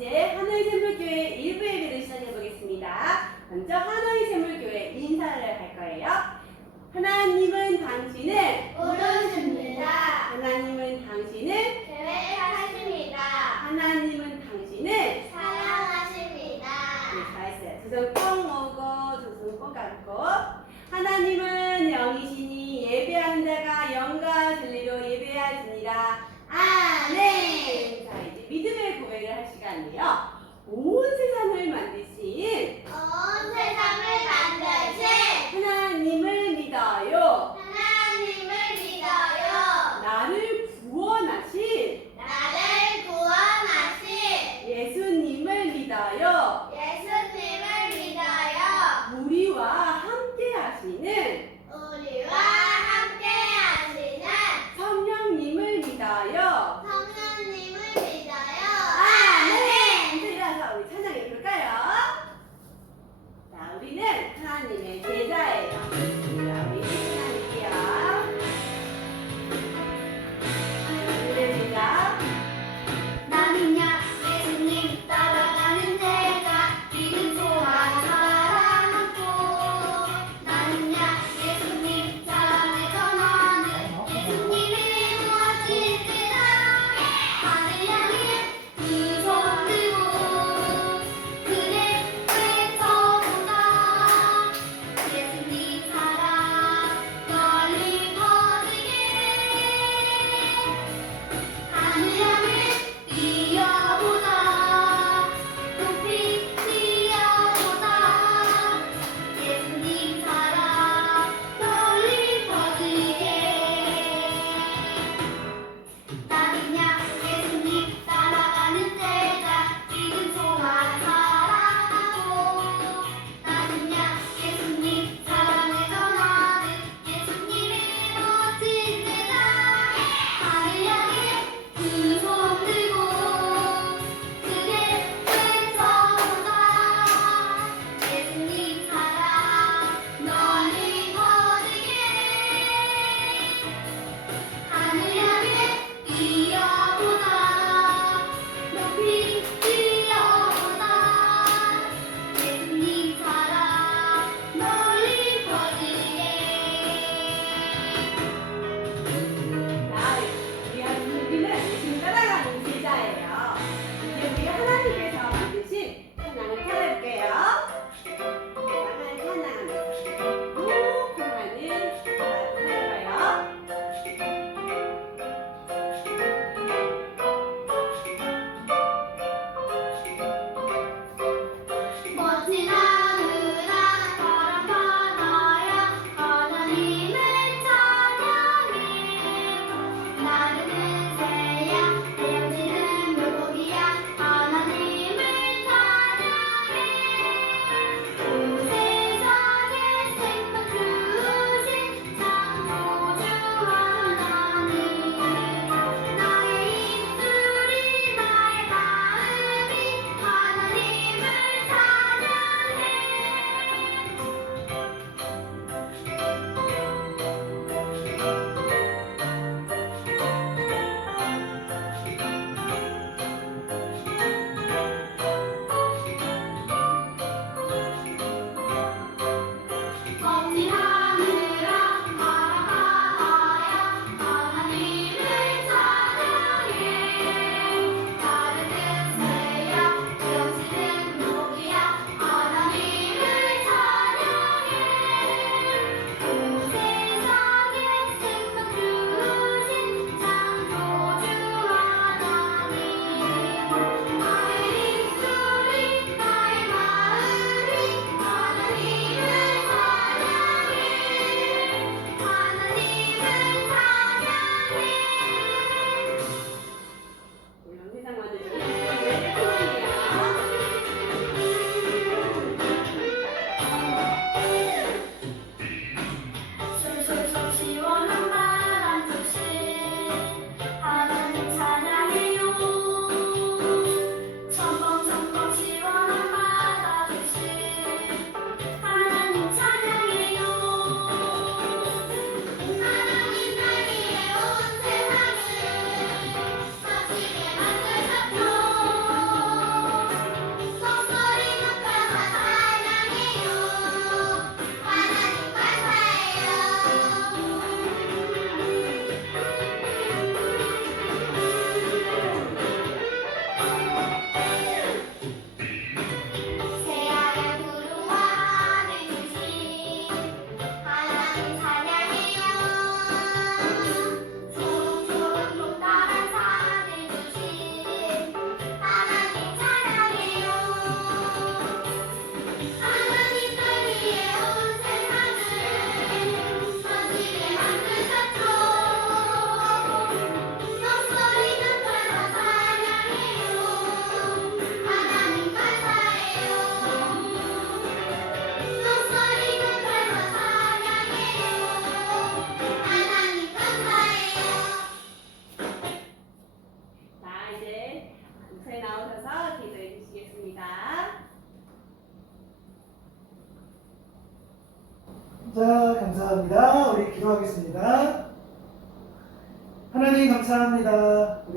이제 하노이 샘물교회 일부 예배를 시작해 보겠습니다. 먼저 하노이 샘물교회 인사를 할 거예요. 하나님은 당신을 모르십니다. 하나님은 당신을 계획하십니다. 하나님은 당신을 사랑하십니다. 네, 잘했어요. 두손뻥 오고 두손뻥 감고 하나님은 영이시니 예배하는 자가 영과 진리로 예배하시니라 아멘 자 이제 믿음의 고백을 할 시간이에요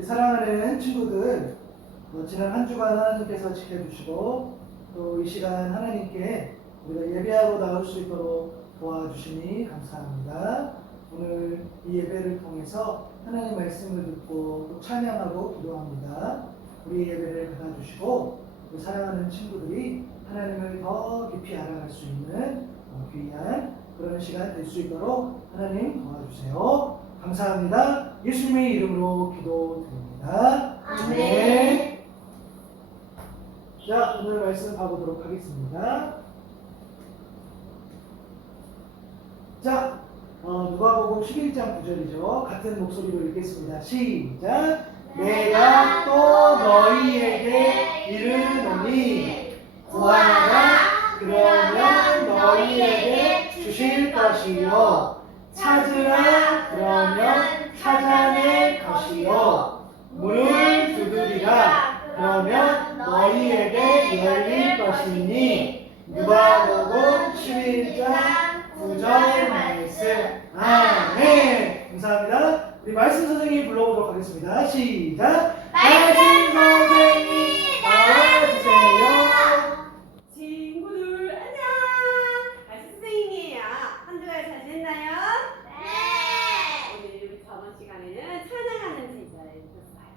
우리 사랑하는 친구들 어, 지난 한 주간 하나님께서 지켜주시고 또 이 시간 하나님께 우리가 예배하러 나올 수 있도록 도와주시니 감사합니다. 오늘 이 예배를 통해서 하나님 말씀을 듣고 또 찬양하고 기도합니다. 우리 예배를 받아주시고 우리 사랑하는 친구들이 하나님을 더 깊이 알아갈 수 있는 어, 귀한 그런 시간 될 수 있도록 하나님 도와주세요. 감사합니다. 예수님의 이름으로 기도드립니다. 아멘. 자, 오늘 말씀 가보도록 하겠습니다. 자, 어, 누가복음 11장 9절이죠. 같은 목소리로 읽겠습니다. 시작. 내가 또 너희에게 이르노니 구하라 그러면 너희에게 주실 것이요 찾으라 그러면 찾아낼 것이요. 문을 두드리라 그러면 너희에게 열릴 것이니 누가복음 11장 9절 말씀. 아멘. 감사합니다. 우리 말씀 선생님 불러보도록 하겠습니다. 시작. 말씀 선생님 나와주세요 친구들 안녕. 말씀 선생님이에요. 한 주간 잘 지냈나요? 네. 오늘 우리 저번 시간에는 찬양하는 제자를 했어요.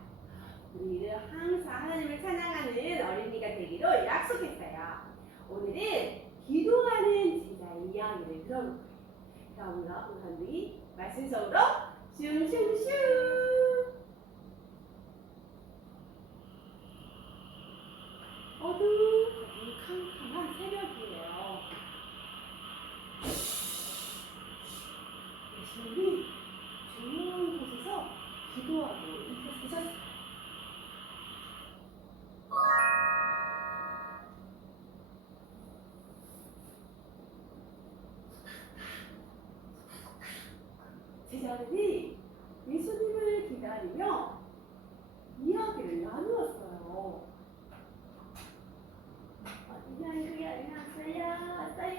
우리는 항상 하나님을 찬양하는 어린이가 되기로 약속했어요. 오늘은 기도하는 제자의 이야기를 들어볼 거예요. 그럼 우리 말씀 속으로 슝슝슝. 어두운 캄캄한 새벽이에요. 예수님이 조용한 곳에서 기도하고 있으셨어요. 제자들이 예수님을 기다리며 이야기를 나누었어요. 안녕하세요, 안녕하세요, 왔어요.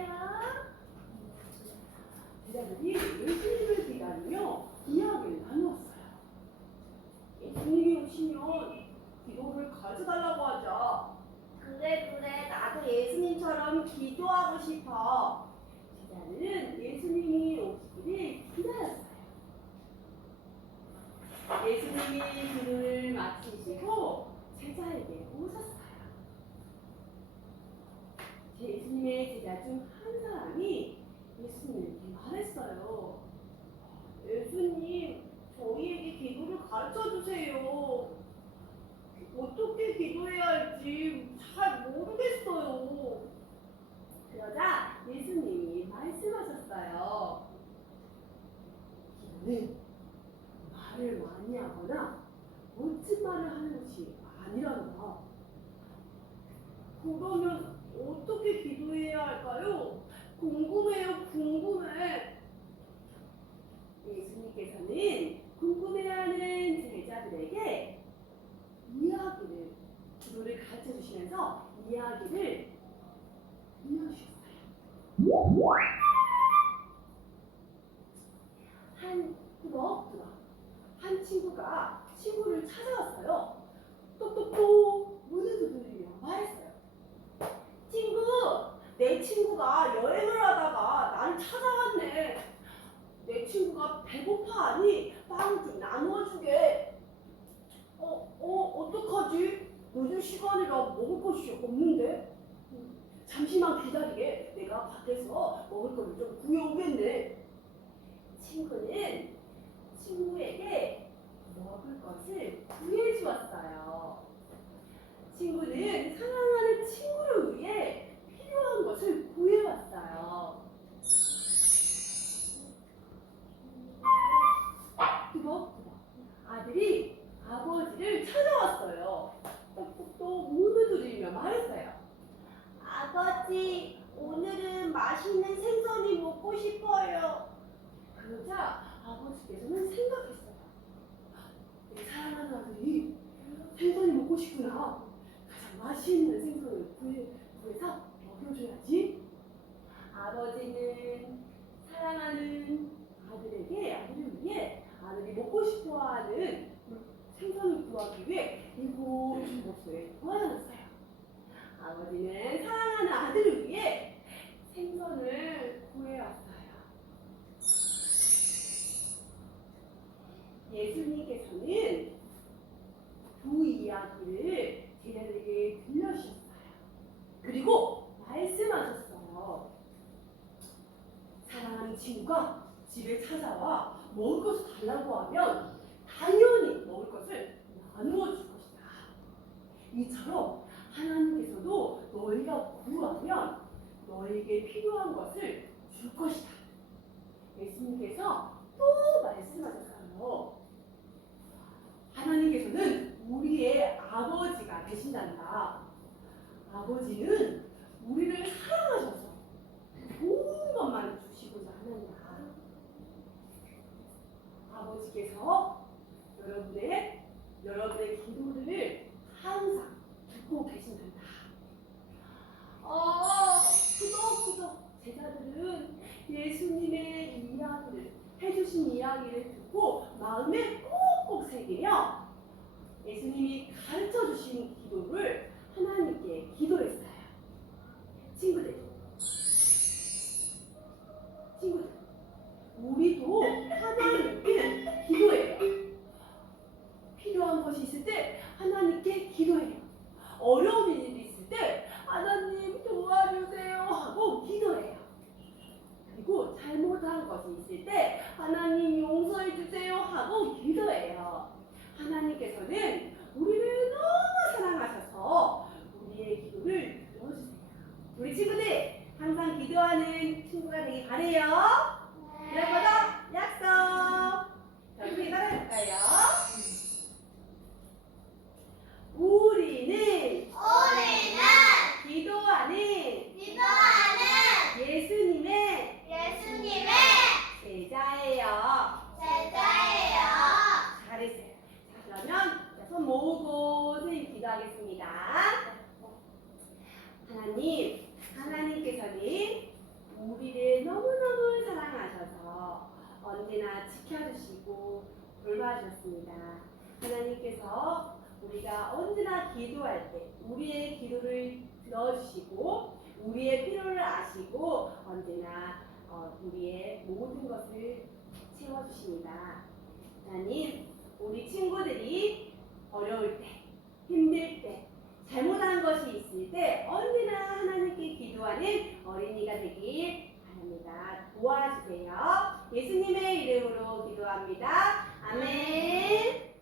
제자들이 예수님을 기다리며 이야기를 나누었어요. 예수님이 오시면 기도를 가져달라고 하자. 그래, 그래, 나도 예수님처럼 기도하고 싶어. 제자는 예수님이 오시기를 기다렸어요. 예수님이 기도를 마치시고 제자에게 오셨어요. 예수님의 제자 중 한 사람이 예수님에게 말했어요. 예수님, 저희에게 기도를 가르쳐 주세요. 어떻게 기도해야 할지 잘 모르겠어요. 그러자 예수님이 말씀하셨어요. 기도는 말을 많이 하거나 멋진 말을 하는 것이 아니란다. 그러면 어떻게 기도해야 할까요? 궁금해요, 궁금해. 예수님께서는 궁금해하는 제자들에게 이야기를, 기도를 가르쳐 주시면서 이야기를 들려주셨어요. 한, 그거. 한 친구가 친구를 찾아왔어요. 똑똑똑 문을 두드리며 말했어요. 친구, 내 친구가 여행을 하다가 나를 찾아왔네. 내 친구가 배고파 하니 빵 좀 나누어주게. 어, 어, 어떡하지? 요즘 시간이라 먹을 것이 없는데. 음, 잠시만 기다리게. 내가 밖에서 먹을 거를 좀 구해오겠네. 친구는 친구에게 먹을 것을 구해 주었어요. 친구는 사랑하는 친구를 위해 필요한 것을 구해 왔어요. 그거 아들이 아버지를 찾아왔어요. 똑똑똑 문을 두드리며 말했어요. 아버지, 오늘은 맛있는 생선이 먹고 싶어요. 그러자 아버지께서는 생각했어요. 내 사랑하는 아들이 생선이 먹고 싶구나. 가장 맛있는 생선을 구해, 구해서 먹여줘야지. 아버지는 사랑하는 아들의 싶어하는 생선을 구하기 위해 이곳저곳을 돌아다녔어요. 아버지는 사랑하는 아들을 위해 생선을 구해왔어요. 예수님께서는 두 이야기를 제자들에게 들려주셨어요. 그리고 말씀하셨어요. 사랑하는 친구가 집에 찾아와 먹을 것을 달라고 하면 당연히 먹을 것을 나누어 줄 것이다. 이처럼 하나님께서도 너희가 구하면 너에게 필요한 것을 줄 것이다. 예수님께서 또 말씀하셨어요. 하나님께서는 우리의 아버지가 되신단다. 아버지는 우리를 사랑하셔서 좋은 것만 주시고자 하는다. 아버지께서 여러분의 여러분의 기도를 항상 듣고 계신단다. 어, 그덕그덕 제자들은 예수님의 이야기를 해주신 이야기를 듣고 마음에 꼭꼭 새기며 예수님이 가르쳐 주신 기도를 하나님께 기도했어요. 친구들, 친구들, 우리도 하나님께 기도해요. 필요한 것이 있을 때 하나님께 기도해요. 어려운 일이 있을 때 하나님 도와주세요 하고 기도해요. 그리고 잘못한 것이 있을 때 하나님 용서해 주세요 하고 기도해요. 하나님께서는 우리를 너무 사랑하셔서 우리의 기도를 들어주세요. 우리 친구들 항상 기도하는 친구가 되길 바래요. 그럴 거죠? 약속. 자, 우리 따라해볼까요? 우리는 우리는 기도하는 기도하는 예수님의 예수님의 제자예요. 제자예요. 잘했어요. 자, 그러면 손 모으고 선생님 기도하겠습니다. 하나님, 하나님께서는 우리를 너무너무 사랑하셔서 언제나 지켜주시고 돌봐주셨습니다. 하나님께서 우리가 언제나 기도할 때 우리의 기도를 들어주시고 우리의 필요를 아시고 언제나 어, 우리의 모든 것을 채워주십니다. 하나님, 우리 친구들이 어려울 때, 힘들 때, 잘못한 것이 있을 때 언제나 하나님께 기도하는 어린이가 되길 바랍니다. 도와주세요. 예수님의 이름으로 기도합니다. 아멘.